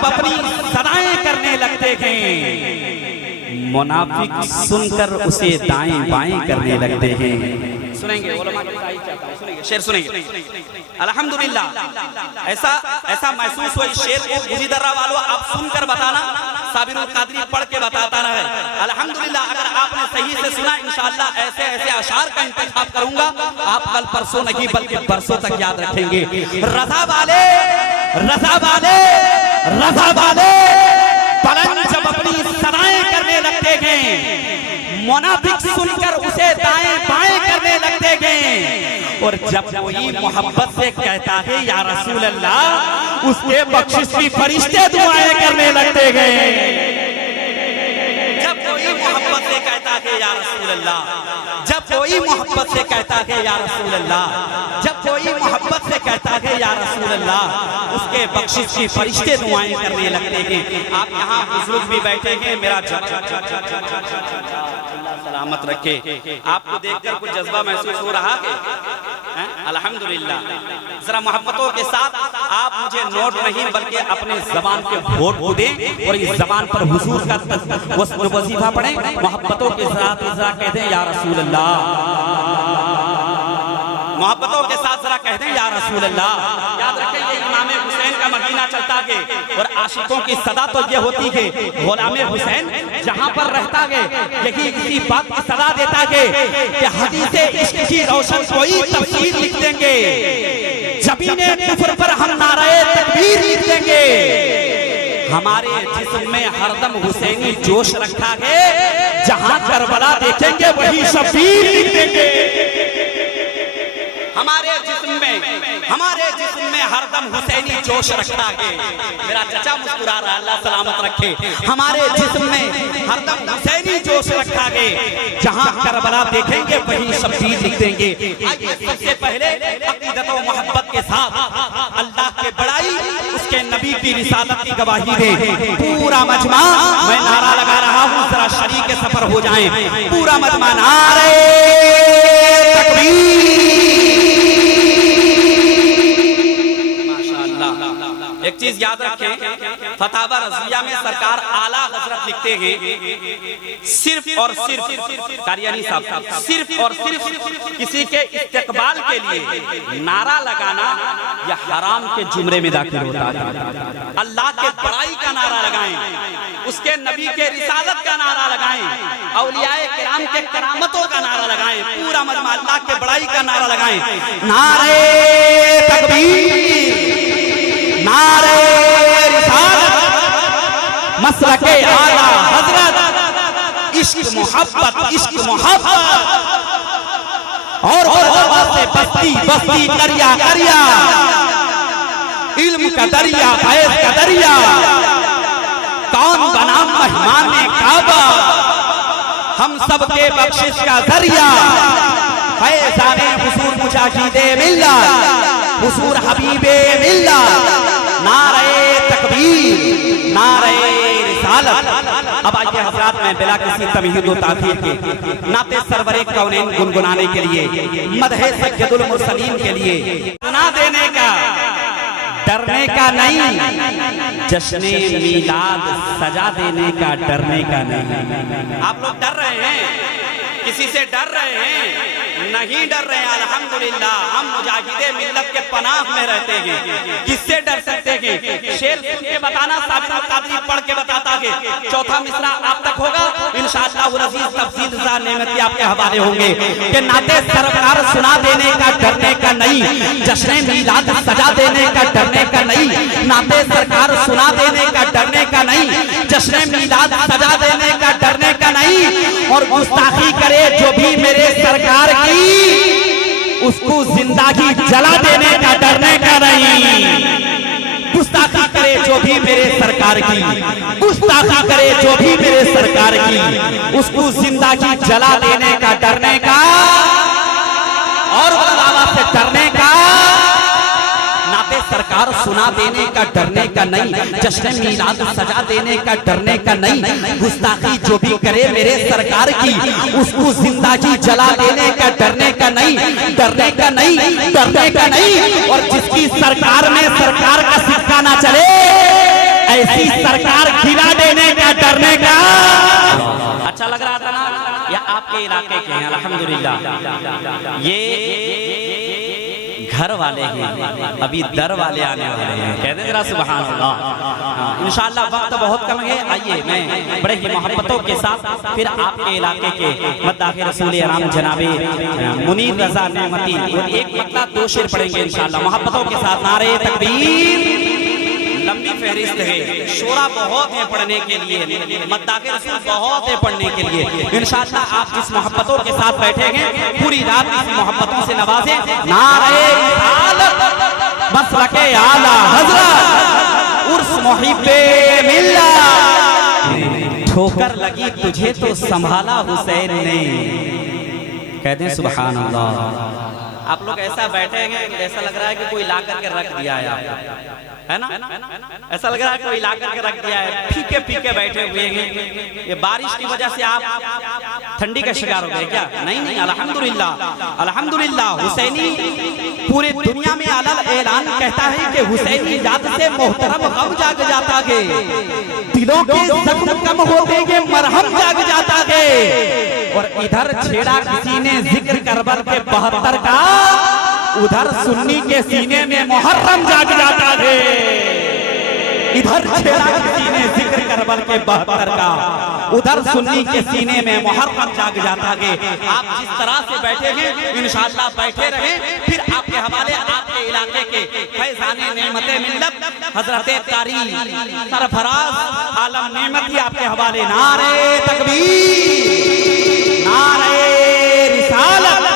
जब अपनी सदाएं करने लगते हैं, मुनाफिक सुनकर उसे दाएं बाएं करने लगते हैं। सुनेंगे उलमा की तारीफ चाहता हूं, सुनेंगे शेर सुनेंगे। अल्हम्दुलिल्लाह ऐसा महसूस हुआ इस शेर को, गुजी दर्रा वालों आप सुनकर बताना, साबिरुल कादरी पढ़ के बताता रहे। अल्हम्दुलिल्लाह अगर आपने सही से सुना, इंशाअल्लाह ऐसे ऐसे अशार का इंतखाब करूंगा, आप कल परसों नहीं बल्कि बरसों तक याद रखेंगे। रज़ा वाले रज़ा वाले रज़ा वाले पलंग जब अपनी सदाएं करने लगते हैं, मुनाफिक सुनकर उसे दाएं बाएं करने लगते हैं। और जब कोई मोहब्बत से कहता है या रसूल अल्लाह, उसके बख्शिश की फरिश्ते दुआएं करने लगते हैं। जब कोई मोहब्बत से कहता है या रसूल अल्लाह, जब कोई मोहब्बत से कहता है या रसूल अल्लाह, जब कोई मोहब्बत से कहता है या रसूल अल्लाह, उसके बख्शिश की फरिश्ते दुआएं करने लगते हैं। आप यहाँ बुजुर्ग भी बैठे हैं, मेरा सलामत रखे, आपको देखकर कुछ जज्बा महसूस हो रहा है। अल्हम्दुलिल्लाह जरा मोहब्बतों के साथ आप मुझे नोट नहीं बल्कि अपने जबान के वोट को दें और इस जबान पर हुजूर का वजीफा पढ़ें। मोहब्बतों के साथ जरा कह दें या रसूल अल्लाह, मोहब्बतों के साथ जरा कह दें या रसूल अल्लाह। याद रखें ये इमाम हुसैन का मदीना चलता है और आशिकों की सदा तो ये होती है, गुलाम हुसैन जहाँ पर रहता है यही इसी बात की सदा देता है कि हदीसे इश्क की रोशन कोई तफसीर लिख देंगे, जबीने कुफ्र पर हम नारे तकबीर लिख देंगे। हमारे जिस्म में हरदम हुसैनी जोश रखा है, जहाँ करबला देखेंगे वही शबीर लिख देंगे। हमारे जिस्म में हरदम हुसैनी जोश रखता है। मेरा चचा मुस्कुरा रहा, अल्लाह सलामत रखे। हमारे जिस्म में हरदम हुसैनी जोश रखा है, जहां करबला देखेंगे वही शबीर लिख देंगे। आइए सबसे पहले अकीदत और मोहब्बत के साथ अल्लाह के बड़ाई, उसके नबी की रिसालत की गवाही दे। पूरा मजमा मैं नारा लगा रहा हूँ, जरा शरीक सफर हो जाएं। पूरा मजमा नारे तकबीर। एक चीज याद रखें, फतावा रज़िया में सरकार आला हजरत लिखते हैं, सिर्फ और सिर्फ कारियानी साहब, सिर्फ और सिर्फ किसी के इस्तेकबाल के लिए नारा लगाना या हराम के जुमरे में दाखिल होता है। अल्लाह के बड़ाई का नारा लगाएं, उसके नबी के रिसालत का नारा लगाएं, औलियाए किराम के करामतों का नारा लगाएं, पूरा मजमा अल्लाह के बड़ाई का नारा लगाएं। नारे तकबीर, नारे रिसालत, मसलके आला हजरत, इश्क मोहब्बत, इश्क मोहब्बत। और से बस्ती बस्ती दरिया दरिया, इल्म का दरिया फैज़ का दरिया, कौन बना मेहमान काबा, हम सबके बख्शिश का दरिया। फैज़ाने हुजूर मुजाहिदे मिल्लत, हुजूर हबीबे मिल्लत, नारे तकबीर, नारे रिसालत। अब आइए हज़रात, मैं बिला किसी तमहीद व ताख़ीर के नाते सरवरे कौनैन गुनगुनाने के लिए, मदहे सय्यदुल मुरसलीन के लिए, सुना देने का, डरने का नहीं, जश्ने मीलाद सजा देने का, डरने का नहीं। आप लोग डर रहे हैं, किसी से डर रहे हैं? नहीं डर रहे हैं। अल्हम्दुलिल्लाह हम मुजाहिदे मिल्लत के पनाह में रहते हैं, किससे डर सकते हैं? शेर सुन के बताना, साबिरुल कादरी पढ़ के बताता है। चौथा मिसरा आप तक होगा इंशाअल्लाह अज़ीज़, तफसील नेमती आपके हवाले होंगे कि नाते सरकार सुना देने का, डरने का नहीं, जश्न मीलाद सजा देने का, डरने का नहीं, नाते सरकार सुना देने का, डरने का नहीं, जश्न मीलाद सजा देने का, डरने का नहीं। और गुस्ताखी करे जो भी मेरे सरकार की, उसको जिंदगी जला देने का, डरने का नहीं। गुस्ताखी करे जो भी मेरे सरकार की, गुस्ताखी करे जो भी मेरे सरकार की, उसको जिंदगी जला देने का, डरने का और अल्लाह से डरने का, नाते सरकार सुना देने का, डरने का नहीं, जश्न मीलाद सजा देने का, डरने का नहीं। गुस्ताखी जो भी करे मेरे सरकार की, उसको जिंदगी जला देने का, डरने का नहीं, डरने का नहीं, डरने का नहीं। और जिसकी सरकार में सरकार का सिक्का ना चले, ऐसी सरकार गिरा देने का, डरने का। अच्छा लग रहा था ना? या आपके इलाके के हैं अल्हम्दुलिल्लाह, ये घर वाले हैं, अभी दर वाले आने वाले हैं। कहते जरा सुभान अल्लाह। इंशाअल्लाह वक्त बहुत कम है। आइए मैं बड़े ही मोहब्बतों के साथ फिर आपके इलाके के मद्दाह रसूल आराम जनाबे मुनीर रजा नेमती एक मतलब 2 शेर पढ़ेंगे इंशाअल्लाह मोहब्बतों के साथ। नारे तकबीर। लंबी फहरिस्त है, शोरा बहुत है पढ़ने के लिए, मद्दाह रसूल बहुत है पढ़ने के लिए। इंशाअल्लाह आप जिस मोहब्बतों के साथ बैठेंगे पूरी रात इसी मोहब्बतों से नवाजें। नारे रिसालत मसलके आला हजरत उर्स मुहिब्बे मिल्लत। ठोकर लगी तुझे तो संभाला हुसैन ने। कहते हैं सुभान अल्लाह। आप लोग ऐसा बैठेंगे ऐसा लग रहा है कि कोई ला करके रख दिया है ना? ऐसा लग रहा है कोई ला करके रख दिया है, फीके फीके बैठे हुए हैं। ये बारिश की वजह से आप ठंडी का शिकार हो गए क्या? नहीं नहीं, अल्हम्दुलिल्लाह अल्हम्दुलिल्लाह। हुसैनी पूरे दुनिया में अलग ऐलान कहता है कि हुसैनी जात से मोहतरम गम जाग जाता है, दिलों के जख्म कम होते के मरहम जाग जाता है। और इधर छेड़ा किसी ने जिक्र करबल के 72 का, उधर सुन्नी के सीने में मुहर्रम जाग जाता है। इधर छेड़ा किसी ने जिक्र करबल के 72 का, उधर सुन्नी के सीने में मुहर्रम जाग जाता है। आप जिस तरह से बैठे हैं इंशाअल्लाह बैठे रहें। फिर आपके हवाले आपके इलाके के फैजाने नेमते मिल्लत हजरत कारी सरफराज आलम नेमती आपके हवाले। नारे तकबीर, नारे रिसालत।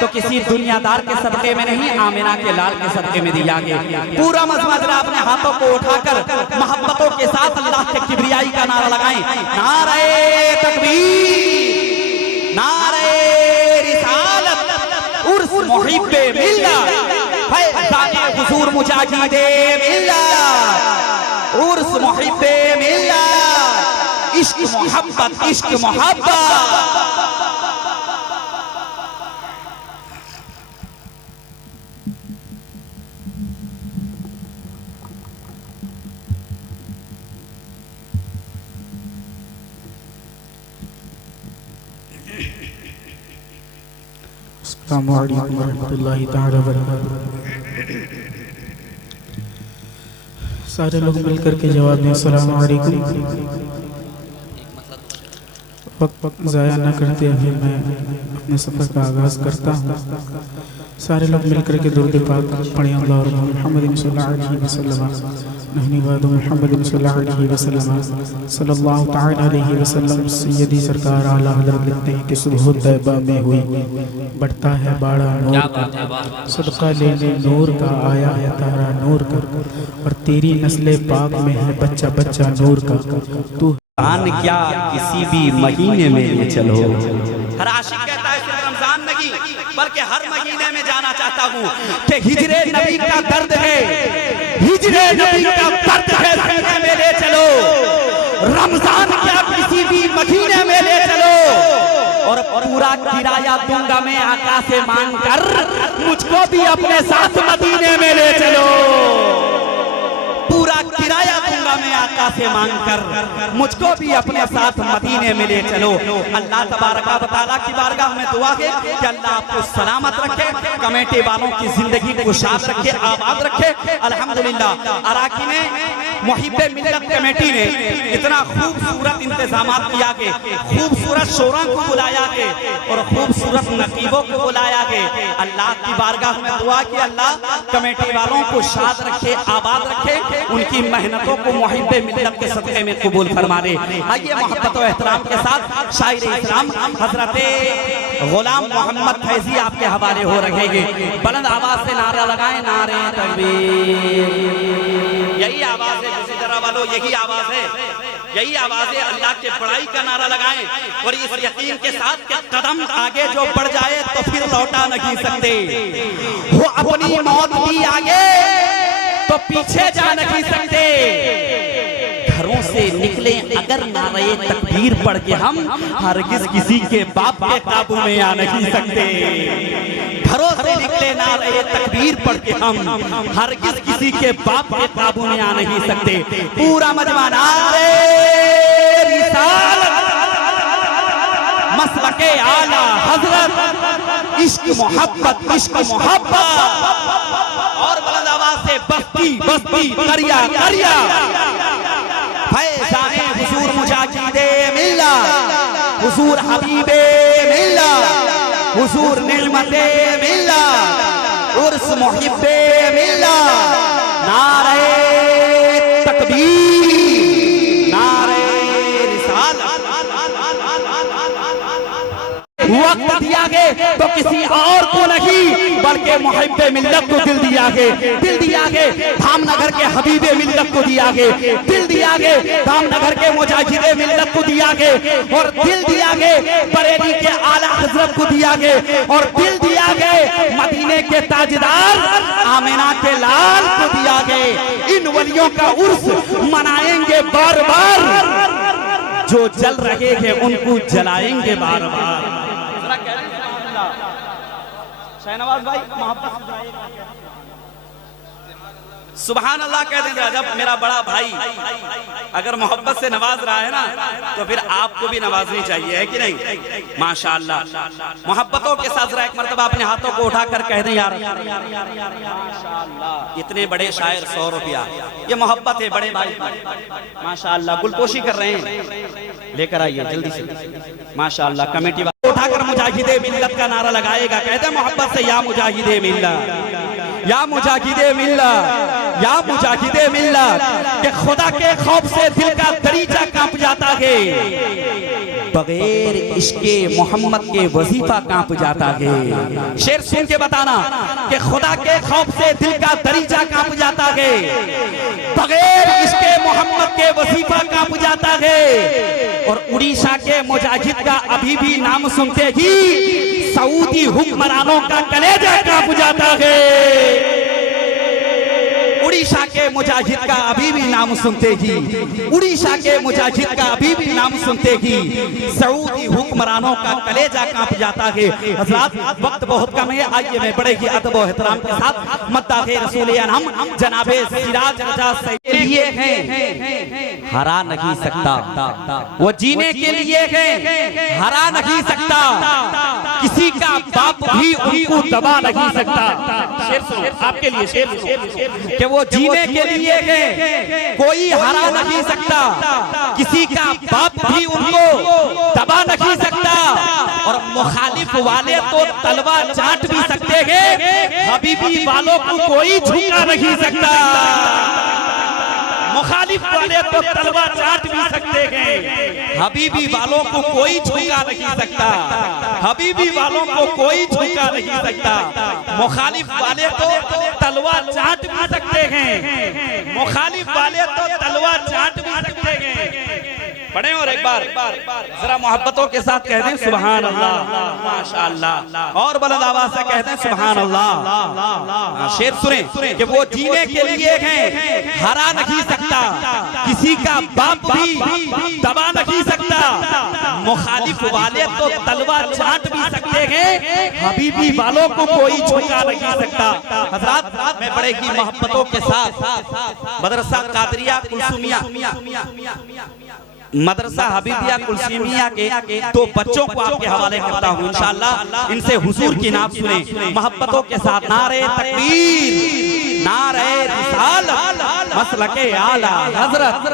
तो किसी दुनियादार के सदके में नहीं, आमिना के लाल के सदके में दिया गया। पूरा मजमा जरा अपने हाथों को उठाकर मोहब्बतों के साथ अल्लाह के किबरियाई का नारा लगाएं। नारे तकबीर, नारे रिसालत उर्स मुहिब्बे मिल्लत फैज़ाने हुजूर मुजाहिदे मिल्लत उर्स मुहिब्बे मिल्लत। इश्क मोहब्बत, इश्क मोहब्बत। अस्सलामु अलैकुम वरहमतुल्लाहि तआला वबरकातुहू। सारे लोग मिलकर के जवाब दें अस्सलामु अलैकुम। वक्त ज़ाया न करते हुए मैं अपने सफ़र का आगाज़ करता हूँ। सारे लोग मिलकर के दुरूद पाक पढ़ें। अल्लाहुम्मा मुहम्मदिन सल्लल्लाहु अलैहि वसल्लम नहनी मुहम्मदिन सल्लल्लाहु अलैहि वसल्लम सल्लल्लाहु तआला अलैहि वसल्लम। सैयदी सरकार आला हज़रत लिखते हैं कि सुबह तैबा में हुई बढ़ता है बाड़ा नूर का, सदका लेने नूर का आया है तारा नूर का, और तेरी नस्ले पाक में है बच्चा बच्चा नूर का। तू क्या किसी भी महीने में ले चलो। हर आशिक कहता है सिर्फ रमजान नहीं बल्कि हर महीने में जाना चाहता हूँ कि हिजरे नबी का दर्द है, हिजरे नबी का दर्द है, सीने में ले चलो। रमजान क्या किसी भी महीने में ले चलो। और पूरा किराया दूंगा मैं आका से मांग कर, मुझको भी अपने साथ मदीने में ले चलो। पूरा किराया दूंगा मैं आका से मांग कर, मुझको भी अपने साथ मदीने में ले चलो। अल्लाह तबारक व तआला की बारगाह में दुआ है कि अल्लाह आपको सलामत रखे, कमेटी वालों की जिंदगी को शाद रखे, आबाद रखे। अल्हम्दुलिल्लाह अराकीन मुहिब्बे मिल्लत कमेटी ने इतना खूबसूरत इंतजाम किया के, खूबसूरत शोरा को बुलाया के और खूबसूरत नकीबों को बुलाया के। अल्लाह की बारगाह में दुआ की अल्लाह कमेटी वालों को शाद रखे, आबाद रखे, उनकी मेहनतों को मुहिब्बे मिल्लत के सदक़े में कबूल फरमा दे। आइए मोहब्बत और एहतराम के साथ शायर इस्लाम हजरत गुलाम मोहम्मद फैजी आपके हवाले हो रहे हैं। बुलंद आवाज से नारा लगाएं, नारे तकबीर। यही आवाज है किसी तरह वालों, यही आवाज है, यही आवाज है। अल्लाह के बड़ाई का नारा लगाएं और इस यकीन के साथ कि कदम आगे जो बढ़ जाए तो फिर लौटा नहीं सकते। वो अपनी मौत भी आगे तो पीछे जा नहीं सकते। घरों से निकले अगर नारे तकबीर पढ़ के हम हरगिज किसी के बाप के काबू में आ नहीं सकते। घरों से नारे तकबीर पढ़ के हम हरगिज किसी के बाप के काबू में आ नहीं सकते। पूरा मजमा नारे रिसालत, मसलके आला हजरत, इश्क मोहब्बत, इश्क मोहब्बत, और बुलंद आवाज से बस्ती बस्ती करिया करिया, फैज़ाने हुजूर मुजाहिदे मिल्लत, हुजूर हबीबे मिल्लत, हुजूर निअमते मिल्लत, उर्स मुहिब्बे मिल्लत, नारे तकबीर, नारे रिसालत। वक्त दिया गए तो किसी और को नहीं बल्कि मुहिब्बे मिल्लत को दिल दिया गए, दिल दिया गए धामनगर के हबीबे मिल्लत को दिया गए, दिल दिया गए धामनगर के मुजाहिदे मिल्लत को दिया गए, और दिल दिया गए बरेली के आला हजरत को दिया गए, और दिल दिया गए मदीने के ताजदार आमिना के लाल को दिया गए। इन वलियों का उर्स मनाएंगे बार बार, जो जल रहे हैं उनको जलाएंगे बार बार। शहनवाज भाई सुभान अल्लाह कह देंगे। जब मेरा बड़ा भाई अगर मोहब्बत से नवाज रहा है ना, तो फिर आपको भी नवाजनी चाहिए, है कि नहीं? माशाअल्लाह, मोहब्बतों के साथ जरा एक मर्तबा अपने हाथों को उठाकर कह दें यार माशाअल्लाह, इतने बड़े शायर 100 रुपया, ये मोहब्बत है बड़े भाई। माशाअल्लाह गुलपोशी कर रहे हैं, लेकर आइए जल्दी से। माशाअल्लाह कमेटी उठाकर मुजाहिदे मिल्लत का नारा लगाएगा, कहते हैं मोहब्बत से या मुजाहिदे मिल्लत, या मुजाहिदे मिल्लत, या मुजाहिदे मिल्लत, कि खुदा के खौफ से दिल का दरीचा कांप जाता है, बगैर इश्के मोहम्मद के वजीफा कांप जाता है। शेर सुन के बताना कि खुदा के खौफ से दिल का दरीचा कांप जाता है, बगैर इश्के मोहम्मद के वजीफा कांप जाता है। और उड़ीसा के मुजाहिद का अभी भी नाम सुनते ही सऊदी हुक्मरानों का कलेजा कांप जाता है। उड़ीसा के मुजाहिद का अभी भी नाम सुनते ही, उड़ीसा के मुजाहिद का अभी भी नाम सुनते ही सऊदी हुक्मरानों का कलेजा कांप जाता है। हज़रात वक्त बहुत कम है, आइए मैं बड़े ही अदब और एहतराम के साथ मद्दाहे रसूल अनहम जनाबे सिराज रजा के लिए हैं, हरा नहीं सकता, वो जीने के लिए है, हरा नहीं सकता, किसी का बाप भी उनको दबा नहीं सकता। शेर सुनो आपके लिए, शेर कि वो जीने के लिए है, कोई हरा नहीं सकता, किसी का बाप भी उनको दबा नहीं सकता, और मुखालिफ वाले तो तलवार चाट भी सकते हैं, हबीबी वालों को कोई झुका नहीं सकता। मुखालिफ वाले तो तलवार चाट भी सकते हैं, हबीबी वालों को कोई झुका नहीं सकता, हबीबी वालों को कोई झुका नहीं सकता। मुखालिफ वाले तो तलवार चाट भी सकते हैं, मुखालिफ वाले तो तलवार चाट भी सकते हैं। पढ़े और एक बार जरा मोहब्बतों के साथ कह दें सुभान अल्लाह, माशाअल्लाह, और बुलंद आवाज से कह दें सुभान अल्लाह। शेर सुने कि वो जीने के लिए हैं, हरा नहीं सकता, किसी का बाप भी दबा नहीं सकता, मुखालिफ वाले तो तलवार छाट भी सकते हैं, हबीबी वालों को कोई झुका नहीं सकता। हज़रात मैं बड़े ही मोहब्बतों के साथ मदरसा कादरिया कुलसुमिया, मदरसा हबीबिया कुलसीमिया के 2 बच्चों को आपके हवाले करता हूँ, इंशाअल्लाह इनसे हुजूर की नाम सुने मोहब्बतों के साथ। नारे तकबीर, नारे रिसालत, मसलके आला हजरत।